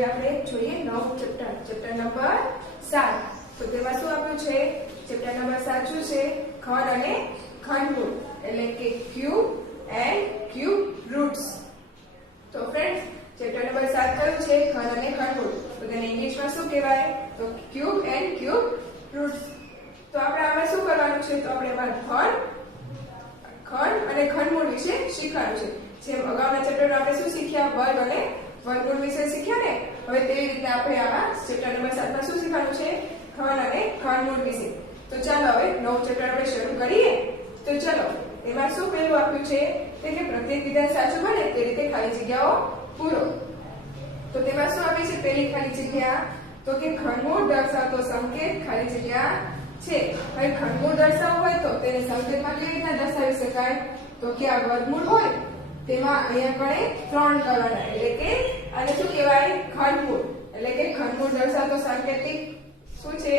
હવે આપણે જોઈએ નવું ચેપ્ટર નંબર 7. તો તેમાં શું આપ્યું છે? ચેપ્ટર નંબર 7 શું છે? ઘન અને ઘનમૂળ એટલે કે ક્યુબ એન્ડ ક્યુબ રૂટ્સ. તો ફ્રેન્ડ્સ ચેપ્ટર નંબર 7 કયું છે? ઘન અને ઘનમૂળ. તો તેને ઇંગ્લિશમાં શું કહેવાય? તો ક્યુબ એન્ડ ક્યુબ રૂટ્સ. તો આપણે આમાં શું કરવાનું છે? તો આપણે એમાં ઘન અને ઘનમૂળ વિશે શીખવાનું છે. જેમ અગાઉના ચેપ્ટરમાં આપણે શું શીખ્યા? વર્ગ અને વર્ગમૂળ વિશે શીખ્યા ને. હવે તેવી રીતે આપણે આમાં ચેપ્ટર નંબર 7 માં શું શીખવાનું છે? ઘન અને ઘનમૂળ વિશે. તો ચાલો હવે નવું ચેપ્ટર આપણે શરૂ કરીએ. તો ચલો એમાં શું પહેલું આપ્યું છે? કે પ્રત્યેક વિધાન સાચું બને તે રીતે ખાલી જગ્યાઓ પૂરો. તો તેમાં શું આપી છે? પહેલી ખાલી જગ્યા તો કે ઘનમૂળ દર્શાવતો સંકેત ખાલી જગ્યા છે. હવે ઘનમૂળ દર્શાવવું હોય તો તેને સંકેતમાં કેવી રીતના દર્શાવી શકાય? તો કે આ વર્ગમૂળ હોય તેમાં અહીંયા કણે 3 કરવાના એટલે કે આને શું કહેવાય? ઘનમૂળ. એટલે કે ઘનમૂળ દર્શાવતો સંકેતિક શું છે?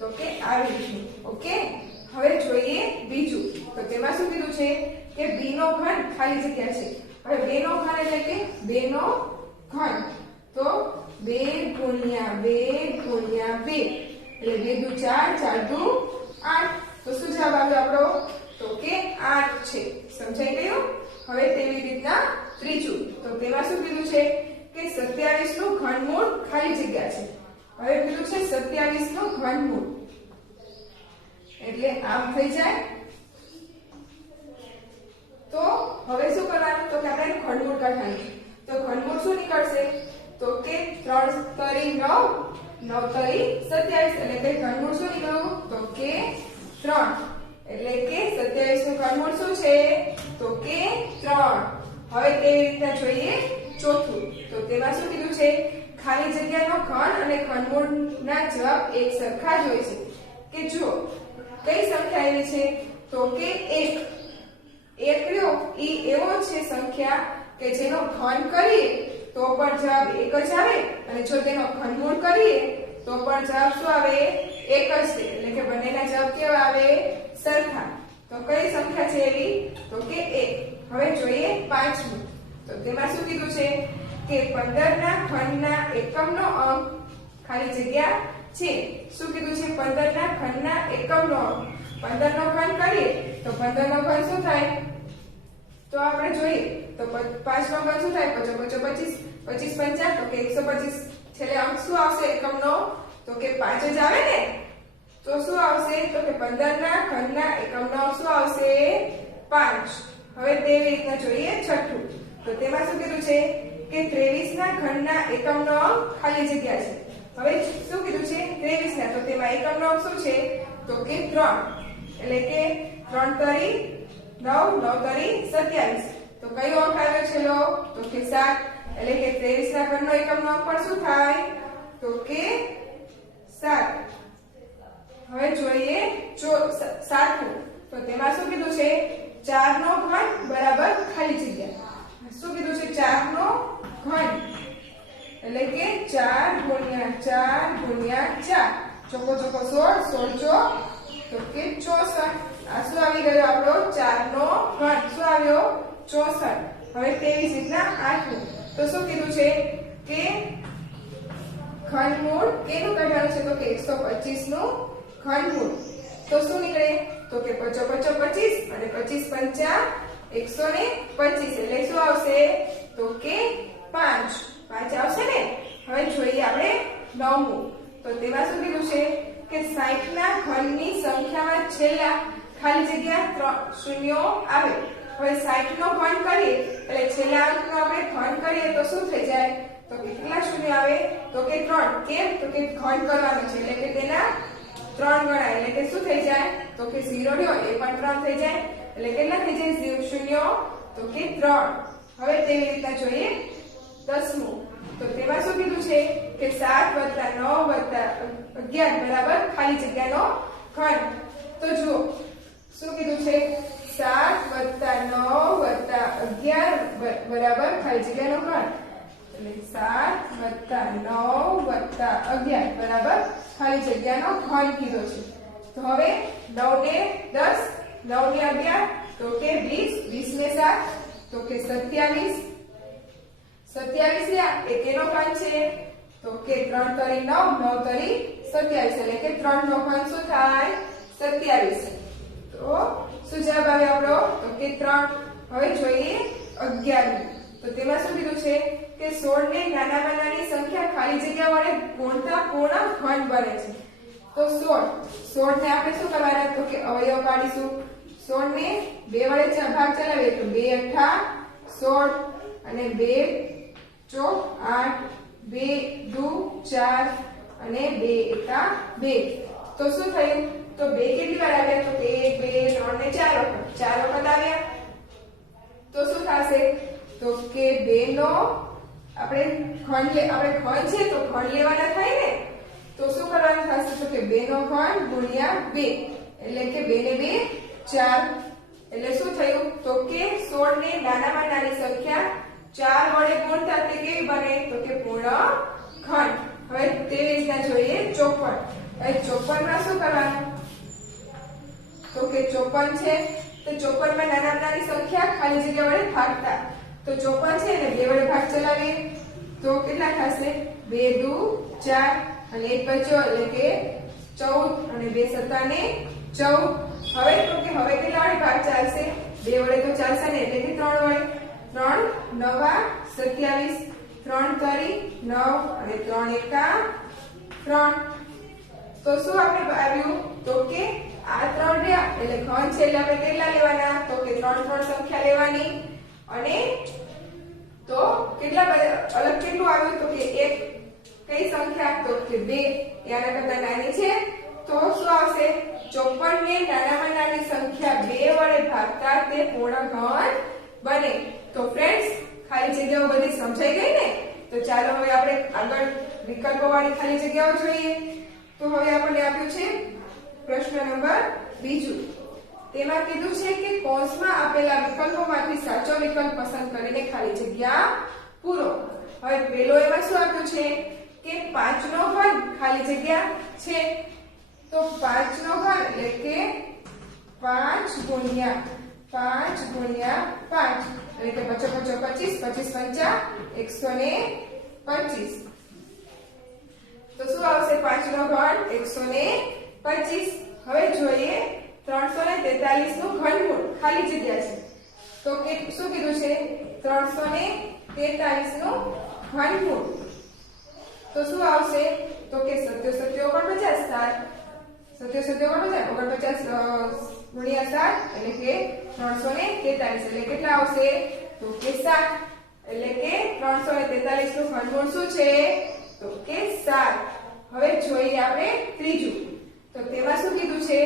તો કે આવી રીતનું. ઓકે. હવે જોઈએ બીજું. તો તેમાં શું કીધું છે? કે b નો ઘન ખાલી જગ્યા છે. હવે 2 નો ઘન એટલે કે 2 નો ઘન. તો 2 ગુણ્યા 2 એટલે 2 દુ 4 4 દુ 8. તો શું જવાબ આવ્યો આપણો? તો કે 8 છે. સમજાઈ ગયું? હવે તેવી રીતના ત્રીજું. તો તેમાં શું કીધું છે? કે 27 નું ઘનમૂળ ખાલી જગ્યા છે. હવે કીધું છે 27 નું ઘનમૂળ એટલે આમ થઈ જાય. તો હવે શું કરવાનું? તો કે આપણે ઘનમૂળ કાઢવાનું. તો ઘનમૂળ શું નીકળશે? તો કે 3 તરી 9 9 તરી 27 એટલે કે ઘનમૂળ શું નીકળ્યું? તો કે 3 એટલે કે 27 નું ઘનમૂળ શું છે? તો કે 3. હવે કેવી રીતના જોઈએ ચોથું. તો તેમાં શું કીધું છે? ખાલી જગ્યાનો ઘન અને ઘનમૂળના જવાબ એક સરખા જ હોય છે. કે જો કઈ સંખ્યા એવી છે? તો કે 1 રહ્યો ઈ એવો છે સંખ્યા કે જેનો ઘન કરીએ તો પણ જવાબ એક જ આવે અને જો તેનો ઘનમૂળ કરીએ તો પણ જવાબ શું આવે? એક જ છે. એટલે કે બંનેના જવાબ કેવા આવે? સરખા. તો કઈ સંખ્યા છે એવી? તો કે 1. હવે જોઈએ પાંચમું. તો તેમાં શું કીધું છે? કે 15 ના ઘનના એકમનો અંક ખાલી જગ્યા છે. શું કીધું છે? 15 ના ઘનના એકમનો અંક. 15 નો ઘન કરીએ તો 15 નો ઘન શું થાય? તો આપણે જોઈએ તો 5 નો ઘન શું થાય? 5 25 25 5 તો કે 125. છેલ્લે અંક શું આવશે એકમનો? તો કે 5 જ આવે ને. તો શું આવશે? તો કે 15 ના ઘનના એકમનો અંક શું આવશે? 5. હવે તેવી રીતના જોઈએ છઠ્ઠું. તો તેમાં શું કીધું છે? કે 23 ના ઘનના એકમનો અંક ખાલી જગ્યા છે. હવે શું કીધું છે? 23 ના. તો તેમાં એકમનો અંક શું છે? તો કે 3 એટલે કે 3 તરી 9 9 તરી 27. તો કયો અંક આવ્યો છેલ્લો? તો કે 7 એટલે કે 23 ના ઘનનો એકમનો અંક પણ શું થાય? તો કે 7. હવે જોઈએ સાતમું. તો તેમાં શું કીધું છે? 4 નો ઘન બરાબર ખાલી જગ્યા. શું કીધું છે? 4 નો ઘન એટલે કે 4 ગુણ્યા 4 ચોકો 16 16 તો કે 64. આ શું આવી ગયો આપણો? 4 નો ઘન. શું આવ્યો? 64. હવે તેવી જ રીતના આઠમું. તો શું કીધું છે? કે ઘનમૂળ કેનું કાઢવાનું છે? તો કે 125 નું ઘનમૂળ. તો શું નીકળે? તો કે 5 5 25 અને 25 પંચા 125 એટલે શું આવશે? તો કે 5 આવશે ને. હવે જોઈએ આપણે નવમું. તો તેમાં શું કીધું છે? કે 60 ના ઘનની સંખ્યામાં છેલ્લા ખાલી જગ્યા 3 શૂન્યો આવે. હવે 60 નો ઘન કરીએ એટલે છેલ્લા અંકનો આપણે ઘન કરીએ તો શું થઈ જાય? તો કેટલા શૂન્ય આવે? તો કે 3. કેમ? તો કે ઘન કરવાનું છે એટલે કે તેના 3 ગણા. એટલે કે શું થઈ જાય? તો કે 0 રહ્યો એ પણ 3 થઈ જાય. એટલે કેટલા થઈ જાય શૂન્યો? તો કે 3. હવે તેવી રીતના જોઈએ 10મું. તો તેમાં શું કીધું છે? કે 7 + 9 + 11 બરાબર ખાલી જગ્યાનો ઘન. તો જુઓ શું કીધું છે? 7 + 9 + 11 બરાબર ખાલી જગ્યાનો ઘન. એટલે 7 + 9 + 11 બરાબર ખાલી જગ્યાનો ઘન કીધો છે. તો હવે 9 ને 10 9 ને 11 તો કે 20 20 ને 7 તો કે 27 27 એ કેનો ઘન છે? તો કે 3 તરી 9, 9 તરી 27 એટલે કે 3 નો ઘન શું થાય 27. તો શું જવાબ આવે આપણો તો કે 3. હવે જોઈએ 11. તો તેમાં શું કીધું છે કે 16 ને નાનામાં નાની સંખ્યા ખાલી જગ્યા વડે ગુણતા પૂર્ણ ઘન બને છે. તો 16 ને આપણે શું કરવાના તો કે અવયવ પાડીશું. 16 ને 2 વડે ભાગ ચલાવીએ તો 2 અઠ્ઠા 16 અને 2 ચોક 8, 2 દુ 4 અને 2 એકા 2. તો શું થયું તો 2 કેટલી વાર આવ્યા તો 1 2 3 ને 4 વખત 4 વખત આવ્યા. તો શું થશે તો કે 2 નો આપણે ઘન છે તો ઘન લેવાના થાય ને. તો શું કરવાનું થશે તો કે 2 નો ઘન ગુણ્યા 2 એટલે કે 2 ને 2 4. એટલે શું થયું તો કે 16 ને નાનામાં નાની સંખ્યા 4 વડે ગુણતા તે કેવી બને તો કે પૂર્ણ ઘન. હવે તેવી રીતના જોઈએ 54. હવે 54 માં શું કરવાનું તો કે 54 છે તો 54 માં નાનામાં નાની સંખ્યા ખાલી જગ્યા વડે ભાગતા. તો 54 છે ને 2 વડે ભાગ ચલાવીએ તો કેટલા થશે 2 દુ 4 અને 1 બચ્યો એટલે કે 14 અને 2 સત્તા ને 14. હવે તો કે હવે કેટલા વડે ભાગ ચાલશે 2 વડે તો ચાલશે ને એટલે કે 3 વડે. 3 9 27 3 તરી 9 અને 3 એકા 3. તો શું આપણે આવ્યું તો કે આ 3 રહ્યા એટલે ઘન છે એટલે આપણે કેટલા લેવાના તો કે 3 સંખ્યા લેવાની. અને તો કેટલા અલગ કેટલું આવ્યું તો કે એક કઈ સંખ્યા તો કે 2 આના કરતા નાની છે. તો શું આવશે 54 ને નાનામાં નાની સંખ્યા 2 વડે ભાગતા તે પૂર્ણ ઘન બને. તો ફ્રેન્ડ્સ ખાલી જગ્યાઓ બધી સમજાઈ ગઈ ને. તો ચાલો હવે આપણે આગળ વિકલ્પો વાળી ખાલી જગ્યાઓ જોઈએ. તો હવે આપણને આપ્યું છે પ્રશ્ન નંબર 2. તેમાં કીધું છે કે કૌંસમાં આપેલા વિકલ્પોમાંથી સાચો વિકલ્પ પસંદ કરીને ખાલી જગ્યા પૂરો. હવે પેલો એમાં શું આપ્યું છે કે 5 નો ઘન ખાલી જગ્યા છે. તો 5 નો ઘન એટલે કે 5 ગુણ્યા 5 એટલે કે 55 25 125. તો શું આવશે 5 નો ઘન 125. હવે જોઈએ 343 નું ઘનમૂળ ખાલી જગ્યા છે. તો કે શું કીધું છે 343 નું ઘનમૂળ. તો શું આવશે તો કે 77 49 ગુણ્યા 7 એટલે કે 343 એટલે કેટલા આવશે તો કે 7. એટલે કે 343 નું ઘનમૂળ શું છે તો કે 7. હવે જોઈએ આપણે ત્રીજું. તો તેમાં શું કીધું છે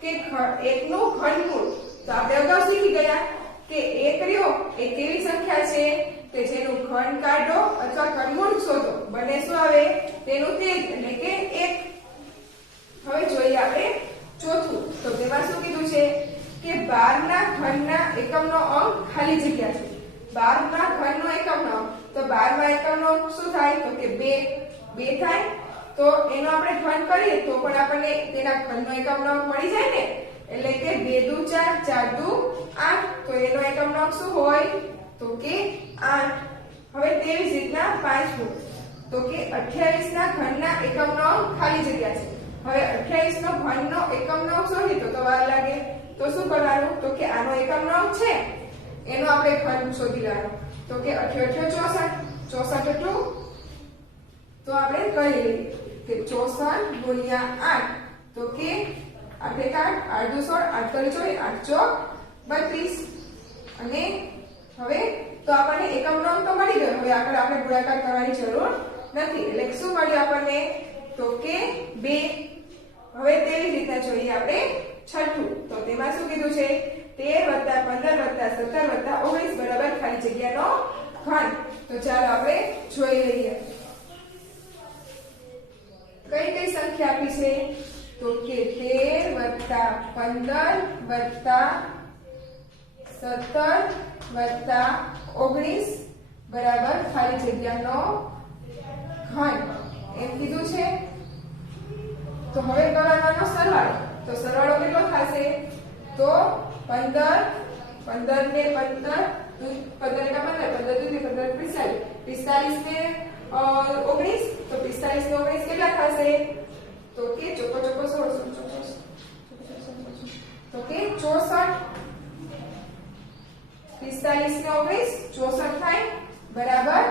કે 1 નું ઘનમૂળ. તો આપણે અગાઉ શીખી ગયા કે 1 રહ્યો એ કેવી સંખ્યા છે કે જેનું ઘન કાઢો અથવા ઘનમૂળ શોધો બંને શું આવે તેનું તેજ એટલે કે 1. હવે જોઈએ આપણે ચોથું. તો તેમાં શું કીધું છે કે 12 ના ઘનના એકમનો અંક ખાલી જગ્યા છે. 12 ના ઘનનો એકમનો અંક. તો 12 માં એકમનો અંક શું થાય તો કે 2 થાય. તો એનો આપણે ઘન કરીએ તો પણ આપણને તેના ઘનનો એકમનો અંક મળી જાય ને. એટલે કે 2 દુ 4 4 દુ 8. તો એનો એકમનો અંક શું હોય તો કે 8. હવે તેવી જ રીતના પાંચમું. તો કે 28 ના ઘનના એકમનો અંક ખાલી જગ્યા છે. હવે 28 નો ઘનનો એકમનો અંક શોધીએ તો વાર લાગે. તો શું કરવાનું તો કે આનો એકમનો અંક છે એનો આપણે ઘન શોધી લેવાનો. તો કે 68 64 એટલું. તો આપણે કરી લઈએ કે 64 ગુણ્યા 8. તો કે 8 8 8 દુ 16 8 તરી 24 8 ચોક 32. અને હવે તો આપણને એકમનો અંક તો મળી ગયો. હવે આપણે ગુણાકાર કરવાની જરૂર નથી. એટલે શું મળ્યું આપણને તો કે 2. હવે તેવી રીતના જોઈએ આપણે છઠ્ઠું. તો તેમાં શું કીધું છે 13 15 17 19 બરાબર ખાલી જગ્યાનો ઘન. તો ચાલો આપણે જોઈ લઈએ કઈ કઈ સંખ્યા આપી છે તો કે 13 15 17 19 બરાબર ખાલી જગ્યાનો ઘન એમ કીધું છે. તો હવે કરવાનો સરવાળો. તો સરવાળો કેટલો થશે તો 15 ને 15 15 એકા 15 15 દુ 15 45 45 ને 19 તો 45 ને 19 કેટલા થશે તો કે ચોકો ચોકો 16 તો કે 64 45 ને 19 64 થાય બરાબર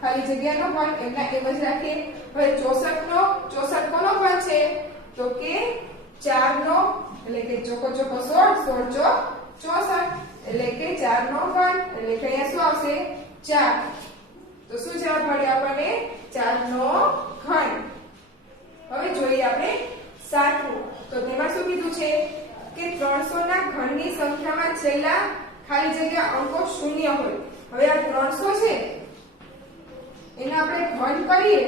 ખાલી જગ્યાનો પણ એમના એમ જ રાખીએ હવે 64 કોનો પણ છે તો કે 4 નો એટલે કે ચોકો ચોકો 16 16 ચોક 64 એટલે કે 4 નો ઘન એટલે કે અહીંયા શું આવશે 4 તો શું જવાબ મળ્યો આપણને 4 નો ઘન હવે જોઈએ આપણે 7મું તો તેમાં શું કીધું છે કે 300 ના ઘનની સંખ્યામાં છેલ્લા ખાલી જગ્યા અંકો શૂન્ય હોય હવે આ 300 છે એને આપણે ઘન કરીએ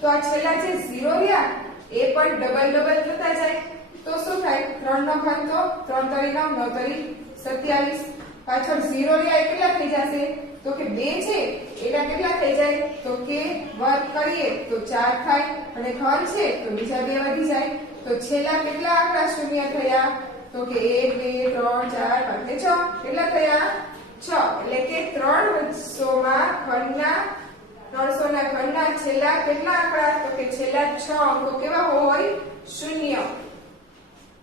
તો આ છેલ્લા જે 0 રહ્યા એ પણ ડબલ થતા જાય તો શું થાય 3 નો ઘન તો 3 તરી 9 9 તરી 27 પાછળ 0 રહ્યા એ કેટલા થઈ જશે તો કે 2 છે એના કેટલા થઈ જાય તો કે વર્ગ કરીએ તો 4 થાય અને ઘન છે તો બીજા 2 વધી જાય તો છેલ્લા કેટલા આંકડા શૂન્ય થયા તો કે 1 2 3 4 5 6 કેટલા થયા 6 એટલે કે 300 માં ઘનના 300 ના ઘનના છેલ્લા કેટલા આંકડા તો કે છેલ્લા 6 અંકો કેવા હોય શૂન્ય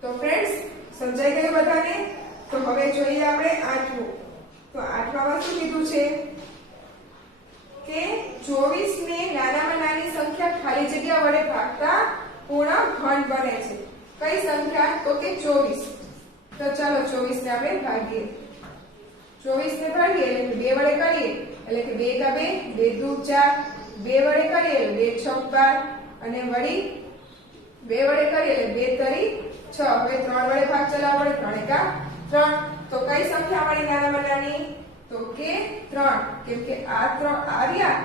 તો ફ્રેન્ડ્સ સમજાઈ ગયું બધાને તો હવે જોઈએ આપણે 8મું તો 8માં શું કીધું છે કે 24 ને નાનામાં નાની સંખ્યા ખાલી જગ્યા વડે ભાગતા પૂર્ણ ઘન બને છે કઈ સંખ્યા તો કે 24 તો ચાલો 24 ને આપણે ભાગીએ 24 ને ભાગીએ એટલે 2 વડે કરીએ એટલે કે 2 કા 2 2 દુ 4 2 વડે કરીએ એટલે 2 6 12 અને વળી 2 વડે કરીએ એટલે 2 તરી 6 હવે 3 વડે ભાગ ચલાવવો પડે 3 એકા 3 તો કઈ સંખ્યા મળી નાનામાં નાની તો કે 3 કેમ કે આ 3 આવ્યા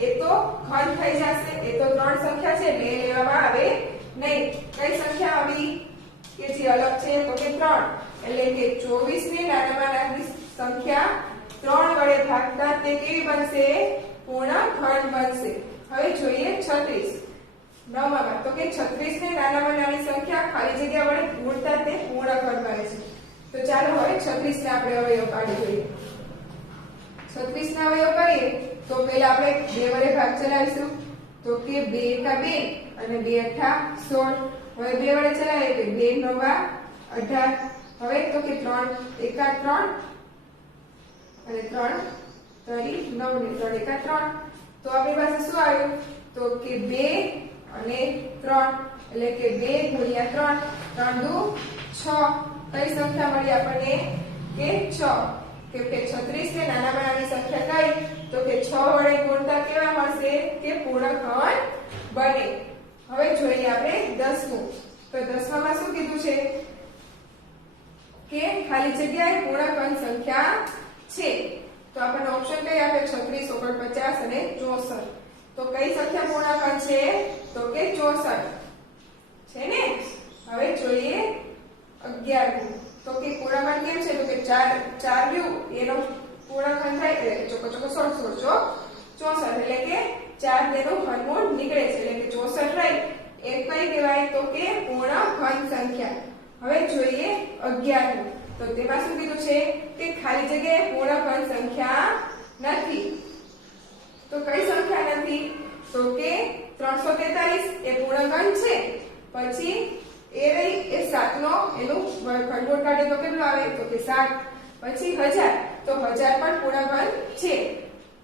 એ તો ઘન થઈ જશે એ તો 3 સંખ્યા છે એટલે લેવામાં આવે નહીં કઈ સંખ્યા આવી કે જે અલગ છે તો કે 3 એટલે કે 24 ને નાનામાં નાની સંખ્યા 3 વડે ભાગતા તે કેવી બનશે પૂર્ણ ઘન બનશે હવે જોઈએ 36 9માં તો કે 36 ને નાનામાં નાની સંખ્યા ખાલી જગ્યા વડે ગુણતા તે પૂર્ણ ઘન બને છે તો ચાલો હવે 36 ને આપણે અવયવ કાઢી જોઈએ 36 ના અવયવ કરીએ તો પહેલા આપણે 2 વડે ભાગ ચલાવીશું તો કે 2 કા 2 અને 2 અઠા 16 હવે 2 વડે ચલાવીએ તો 2 નવા 18 હવે તો કે 3 એકા 3 અને 3 તરી 9 ને 3 એકા 3 તો આપણી પાસે શું આવ્યું તો કે 2 અને 3 એટલે કે 2 ગુણ્યા 3 3 દુ 6 કઈ સંખ્યા મળી આપણને કે 6 કેમ કે 36 ને નાનામાં નાની સંખ્યા કઈ તો કે 6 વડે ગુણતા કેવા મળશે કે પૂર્ણ ઘન બને હવે જોઈએ આપણે 10મું તો 10માં શું કીધું છે કે ખાલી જગ્યાએ પૂર્ણ ઘન સંખ્યા છે તો આપણને ઓપ્શન કઈ આપે 36 49 અને 64 તો કઈ સંખ્યા પૂર્ણ ઘન છે તો કે 64 છે ને હવે જોઈએ 11મું તો કે પૂર્ણઘન કેમ છે તો કે 4 રહ્યું એનો પૂર્ણઘન થાય એટલે ચોકો ચોકો 16 16 ચોક 64 એટલે કે 4 તેનું ઘનમૂળ નીકળે છે એટલે કે 64 રહી એ કઈ કહેવાય તો કે પૂર્ણ ઘન સંખ્યા હવે જોઈએ 11મું તો તેમાં શું કીધું છે કે ખાલી જગ્યાએ પૂર્ણ ઘન સંખ્યા નથી તો કઈ સંખ્યા નથી તો કે 343 એ પૂર્ણ ઘન છે પછી એ રહી એ 7 નો એનું ઘનમૂળ કાઢે તો કેટલું આવે તો કે 7 પછી 1000 તો 1000 પણ પૂર્ણ ઘન છે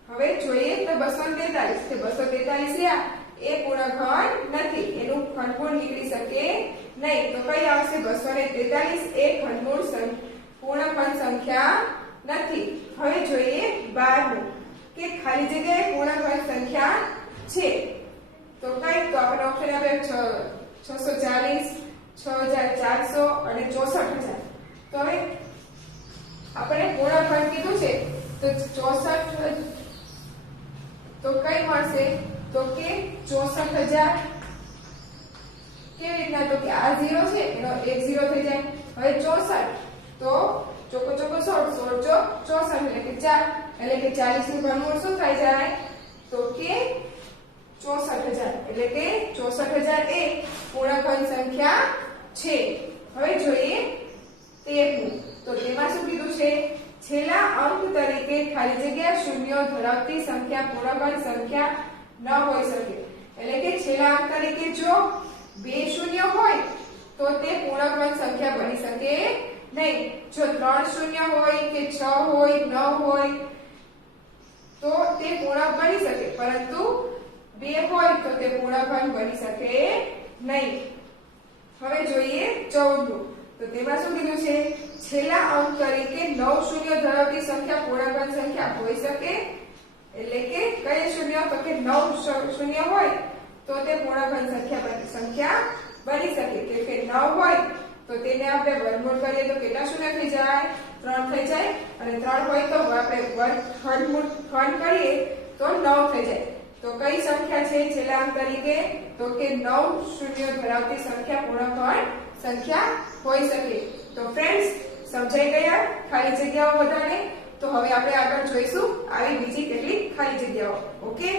હવે જોઈએ તો 243 કે 243 રહ્યા એ પૂર્ણ ઘન નથી એનું ઘનમૂળ નીકળી શકે નહીં તો કઈ આવશે 243 એ ઘનમૂળ પૂર્ણ ઘન સંખ્યા નથી હવે જોઈએ 12મું કે ખાલી જગ્યાએ પૂર્ણ ઘન સંખ્યા છે તો કઈ તો આપણે ઓપ્શન આપે 640 6400 અને 64000 તો હવે આપણે પૂર્ણ ઘન કીધું છે તો 64 તો કઈ મળશે તો કે 64000 કેવી રીતના તો કે આ 0 છે એનો 1 0 થઈ જાય હવે 64 તો ચોકો ચોકો 16 16 ચોક 64 એટલે કે 4 એટલે કે 40 નું ઘનમૂળ શું થઈ જાય તો કે 64000 એટલે કે 64000 એ પૂર્ણ ઘન સંખ્યા છે હવે જોઈએ 13મું તો તેમાં શું કીધું છે છેલ્લા અંક તરીકે ખાલી જગ્યા શૂન્યો ધરાવતી સંખ્યા પૂર્ણ ઘન સંખ્યા ન હોઈ શકે. એટલે કે છેલ્લા અંક તરીકે જો 2 શૂન્ય હોય તો તે પૂર્ણાંક સંખ્યા બની શકે નહીં. જો 3 શૂન્ય હોય કે 6 હોય 9 હોય તો તે પૂર્ણાંક બની શકે, પરંતુ 2 હોય તો તે પૂર્ણાંક બની શકે નહીં. હવે જોઈએ 14 નું. તો તેમાં શું કીધું છે? છેલ્લા અંક તરીકે 9 શૂન્ય ધરાવતી સંખ્યા પૂર્ણાંક સંખ્યા હોઈ શકે. એટલે કે કઈ શૂન્ય? તો કે 9 શૂન્ય હોય તો તે પૂર્ણાંક સંખ્યા બની શકે. કે 9 હોય તો તેને આપણે વર્ગમૂળ કરીએ તો કેટલા શૂન્ય થઈ જાય? 3 થઈ જાય. અને 3 હોય તો આપણે ખંડ કરીએ તો 9 થઈ જાય. તો કઈ સંખ્યા છે છેલ્લા અંક તરીકે? તો કે 9 શૂન્ય ધરાવતી સંખ્યા પૂર્ણાંક સંખ્યા હોઈ શકે. તો ફ્રેન્ડ્સ, સમજાઈ ગયા ખાલી જગ્યાઓ બધાને? તો હવે આપણે આગળ જોઈશું આવી બીજી કેટલીક ખાલી જગ્યાઓ. ઓકે.